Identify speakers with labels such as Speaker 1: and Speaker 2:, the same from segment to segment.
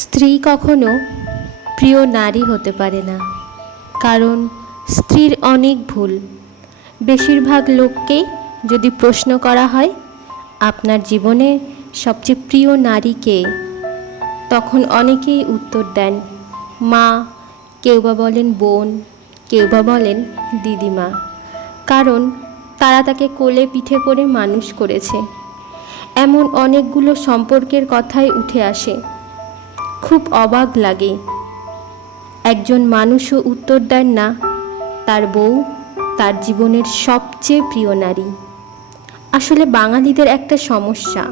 Speaker 1: স্ত্রী কখনো প্রিয় নারী হতে পারে না, কারণ স্ত্রীর অনেক ভুল। বেশিরভাগ লোককেই যদি প্রশ্ন করা হয়, আপনার জীবনে সবচেয়ে প্রিয় নারী কে? তখন অনেকেই উত্তর দেন, মা। কেউ বা বলেন, বোন। কেউ বা বলেন, দিদিমা। কারণ তারা তাকে কোলে পিঠে করে মানুষ করেছে। এমন অনেকগুলো সম্পর্কের কথাই উঠে আসে। খুব অবাক লাগে। একজন মানুষও উত্তর দেন না, তার বউ তার জীবনের সবচেয়ে প্রিয় নারী। আসলে বাঙালিদের একটা সমস্যা,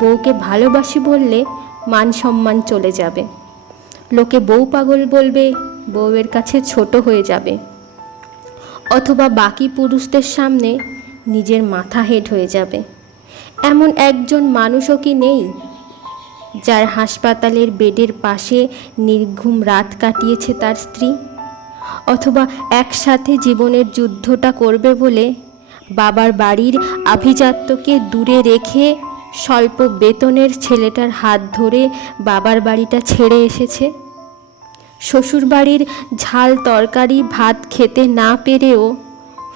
Speaker 1: বউকে ভালোবাসি বললে মান সম্মান চলে যাবে। লোকে বউ পাগল বলবে, বউয়ের কাছে ছোট হয়ে যাবে। অথবা বাকি পুরুষদের সামনে নিজের মাথা হেট হয়ে যাবে। এমন একজন মানুষও কি নেই যার হাসপাতালের বেডের পাশে নির্ঘুম রাত কাটিয়েছে তার স্ত্রী। অথবা একসাথে জীবনের যুদ্ধটা করবে বলে বাবার বাড়ির আভিজাত্যকে দূরে রেখে স্বল্প বেতনের ছেলেটার হাত ধরে বাবার বাড়িটা ছেড়ে এসেছে। শ্বশুরবাড়ির ঝাল তরকারি ভাত খেতে না পেরেও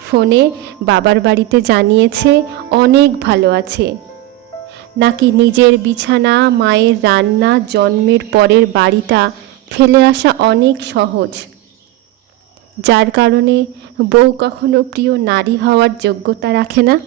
Speaker 1: ফোনে বাবার বাড়িতে জানিয়েছে, অনেক ভালো আছে। নাকি নিজের বিছানা, মায়ের রান্না, জন্মের পরের বাড়িটা ফেলে আসা অনেক সহজ। যার কারণে বউ কখনো প্রিয় নারী হওয়ার যোগ্যতা রাখে না।